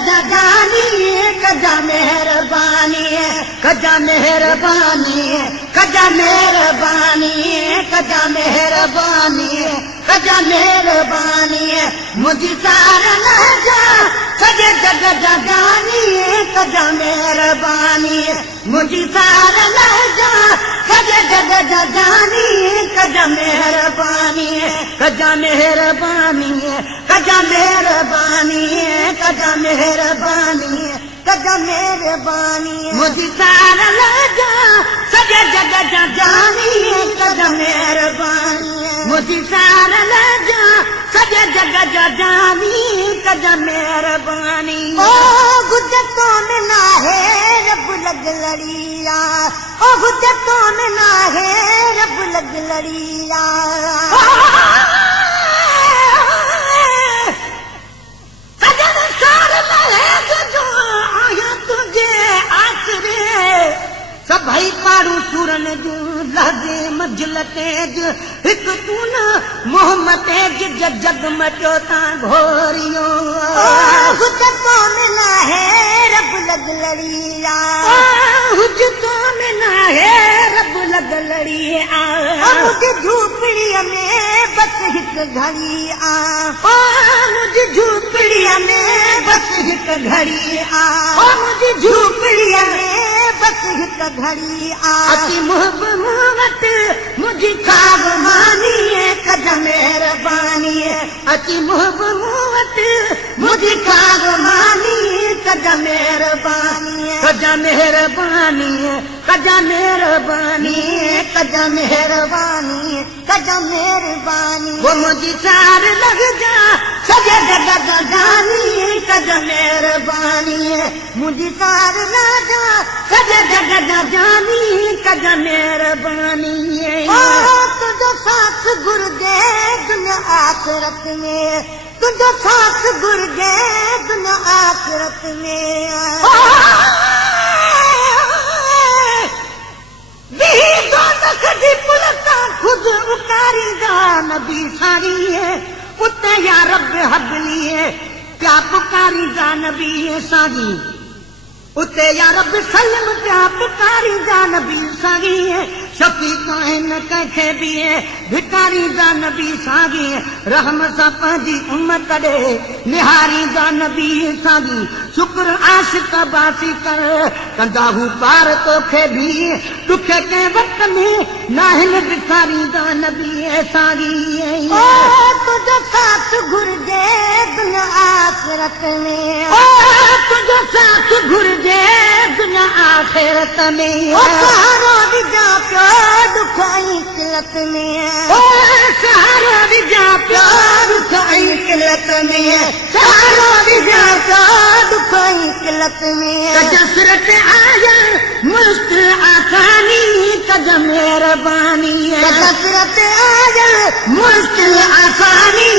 जानी कजा मेहरबानी कजा मेहरबानी कजा मेहरबानी कजा मेहरबानी कजा मेहरबानी मुझी सार न जा सजे जग जानी कजा मेहरबानी मुझी सार न जा सजे जग जानी कजा मेहरबानी कजा मेहरबानी कजा मेहरबानी कजा मेहरबानी कजा मेहरबानी मुझी सार न जा सजे जग जानी कजा मेहरबानी मुझी सार न जा सजे जग जानी कजा मेहरबानी ओ गुजतों में ना है रब लग लड़िया ओ गुजतों में ना है रब लग लड़िया सजन सार लहे जो आया तुझे आसरे सब भाई पारू सूरन जो लहजे मजल तेज हिक तून मोहम्मद तेज जग मचो ता घोरियो हुजतो में ना है रब लग लड़िया हुजतो में ना है रब लग लड़िया मुझे झूपड़ी में बस हिक घड़ी मुझे झूपड़ी में बस हिक घड़ी मुझे झूपड़ी में बस हिक घड़ी अति मोहब्बत मुझी खाब मानी कजा मेहरबानी अति मोहब्बत मुझी खाब मानी कजा मेहरबानी कजा मेहरबानी कजा मेहरबानी कजा मेहरबानी कजा मेहरबानी वो मुझी सार लग जा सजे जग जानी कजा मेहरबानी मुझी सार लग जा सजे जग जानी कजा मेहरबानी तुझो साथ गुर दे दुनिया आखिरत में तुझो साथ गुर दे दुनिया आखिरत में खुद उतारींदा नबी सारी है उते या रब हबली है क्या पुकारींदा नबी सारी उते या रब सलम क्या पुकारींदा नबी सारी है शफी काइन कंखे भी है भिकारींदा नबी सारी रहम सा पंहिंजी उम्मत ॾे निहारींदा नबी सारी शुक्र आशिक बासी कर कंदा हू पार तोखे भी दुखे के वक्त में नाहिन भिखारींदा नबी सारी तुझो साथ घुर्जे दुनिया आखिरत में तुझो साथ घुर्जे दुनिया आखिरत में सहारो विजा पियो दुख ऐं किलत में सहारो विजा पियो दुख ऐं किलत में सहारो विजा पियो दुख ऐं किलत में कसरत आया मुश्त आसानी कजा मेहरबानी कसरत आया मुश्किल आसानी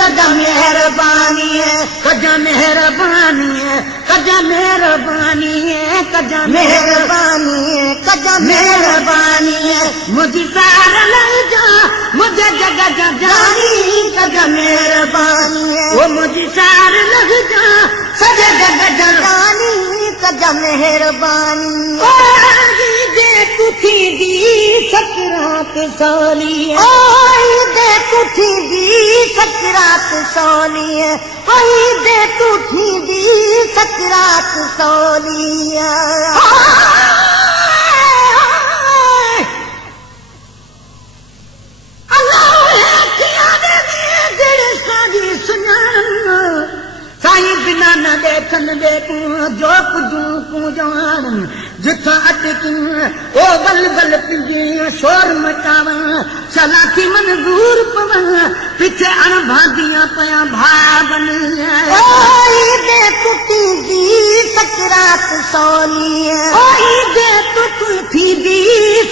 कजा मेहरबानी कजा मेहरबानी कजा मेहरबानी कजा मेहरबानी कजा मेहरबानी मुझी सार लग जा मुझे जग जानी कजा मेहरबानी वो मुझी सार लग जा सजे जग जानी कजा मेहरबानी दे कुठी दी सकरात सोनी दे कुठी दी सकरात सोनी दे कुठी दी सकरात सोनी साईं बिना न देखन देखूं जो कुझूं जान जिथा अटकूं ओ बल बल पिंजी शोर मचावां सलाखी मंजूर पवां पिछे अण भांदियां पया भागन दे कुटी दी सकरात सोनी दे कुटी दी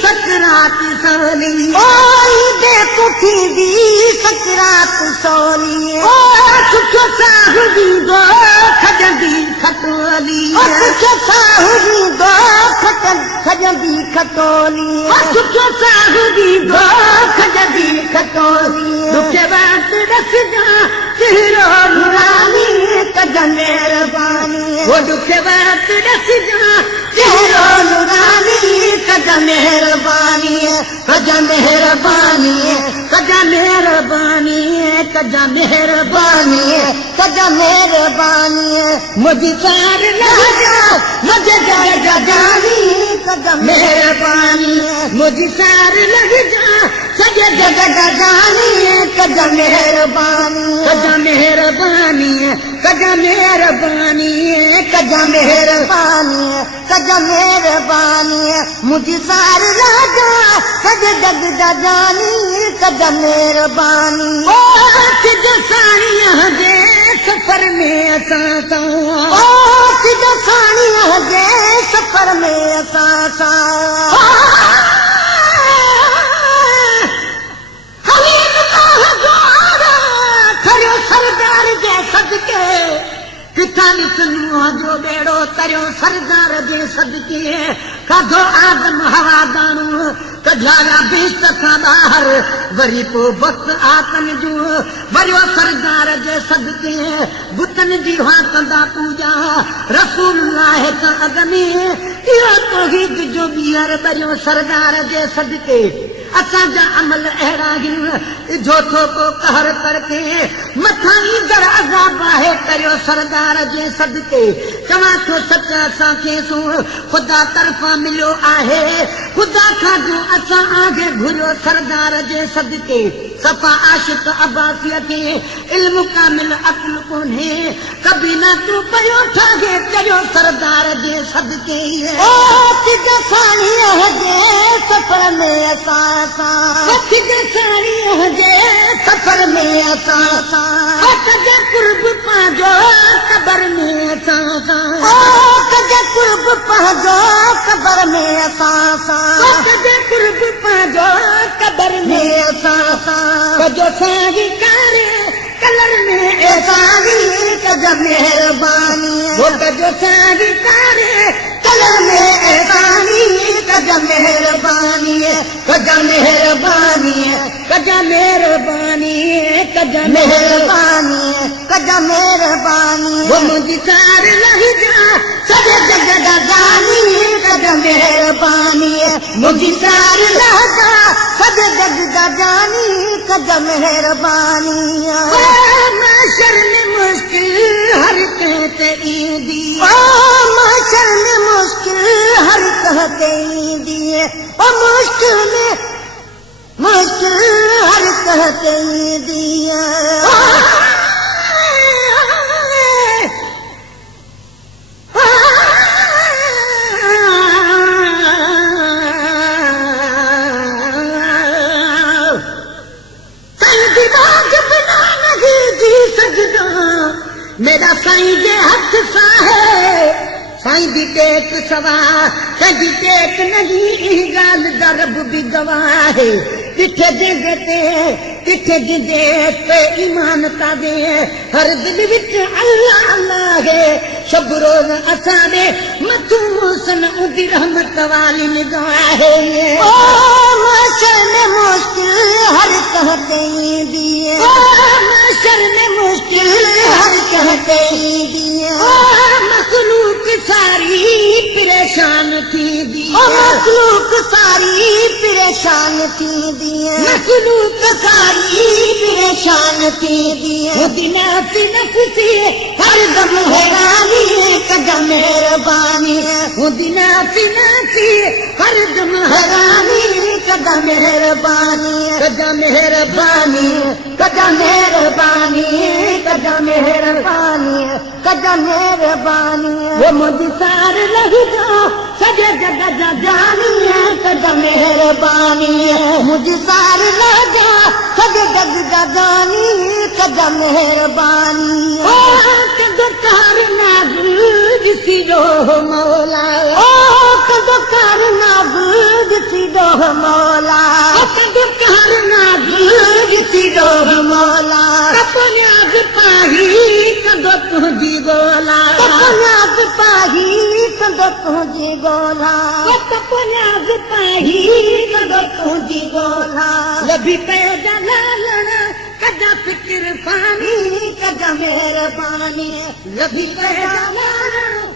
सकरात सोनी दे कुटी दी सकरात सोनी सुठो साहुदी दो खजंदी खटोली सुठो साहुदी दो खजंदी खटोली सुठो साहुदी दो खजंदी खटोली दुखे बात रस जा तेरो नूरानी कजा मेहरबानी वो दुखे वक्त रस जा चेहरो नूरानी कजा मेहरबानी कजा मेहरबानी कजा मेहरबानी कजा मेहरबानी कजा मेहरबानी मुझे सार लगा मुझे जग जानी कजा मेहरबानी मुझे सार लग जा सजे जग जानी कजा मेहरबानी कजा मेहरबानी कजा मेहरबानी कजा मेहरबानी कजा मेहरबानी मुझे सार लगा सजे जग जानी कजा मेहरबानी ओ सिद्ध साणीअ जे सफर में असां ओ सिद्ध साणीअ जे सफर में असां सरदार जे सदके किथां ॾिसणो जो बेड़ो तरियो सरदार जे सदके खाधो आदम हवा दाणो कढाया बेस्त खां ॿाहिरि वरी पोइ वक़्तु आतन जो वरियो सरदार जे सदके बुतनि जी हुआ कंदा पूॼा रसूल लाहे खां अॻ में इहो तौहीद जो ॿीहर वरियो सरदार जे सदके असांजा अमल अहिड़ा आहिनि जो थो को कहर करके मथां ईंदड़ अज़ाब आहे करियो सरदार जे सदके चवां थो सच असांखे सो ख़ुदा तरफ़ां मिलियो आहे ख़ुदा खां जो असां आगे घुरियो सरदार जे सदके सफ़ा आशिक़ अब्बासीअ खे इल्मु कामिल अक़ुल कोन्हे कभी न तूं पियो ठाहे करियो सरदार जे सदके ओ सिद्ध साणीअ जे सफ़र में असां सिद्ध साणीअ जे सफ़र में असां कजे कुर्ब पंहिंजो क़बर में असां कजे कुर्ब पंहिंजो क़बर में असां कजे कुर्ब पंहिंजो क़बर में असां कजो साॻी कारे कलर में एसानी कजा मेहरबानी वो कजो साॻी कारे कलर में एसानी कजा मेहरबानी कजा मेहरबानी कजा मेहरबानी कजा मेहरबानी कजा मेहरबानी वो मुझी सार लही जा सजे जग जानी कजा मेहरबानी मुझी सार लह जा सजे जग जानी कजा मेहरबानी माशर में मुश्किल हर कहते ईदी माशर में मुश्किल हर कहते ईदी मुश्किल में मुश्किल हर कहते ईदी मेरा साईं जे हथ सां है साईं दी टेक सवा कदी टेक नहीं गाल दरब भी गवाह है किथे दे किथे जिंदे पे ईमान का दे हर दिल विच अल्लाह अल्लाह है सब रोज असां दे मथू सन उदी रहमत वाली निगाह है ओ माशर में मुश्किल हर कहते दिए ओ माशर में मुश्किल हर कहते दिए ओ मखलूक सारी परेशान थी दी ओ मखलूक सारी परेशान थी दिए मखलूक सारी परेशान थी दिए दिना नफसी हर दम हैरानी कदम मेहरबानी दिना नफसी हर दम हैरानी कदम मेहरबानी कदम मेहरबानी कदम मेहरबानी कदम मेहरबानी कदम मेहरबानी वो मुझे सार लगी जा सजे जग जानी कदम मेहरबानी मुझे सार लगा सजे जग जानी कदम मेहरबानी ओ कदकार नाज़ सिदो मौला ओ कदकार नाज़ सिदो मौला कदकार नाज़ सिदो मौला कपन्याज पाही कदो तुझी गोला कपन्याज पाही कदो तुझी गोला कपन्याज पाही कदो तुझी गोला लभी पैदा लालना कजा फिक्र पानी कजा मेहरबानी लभी कजा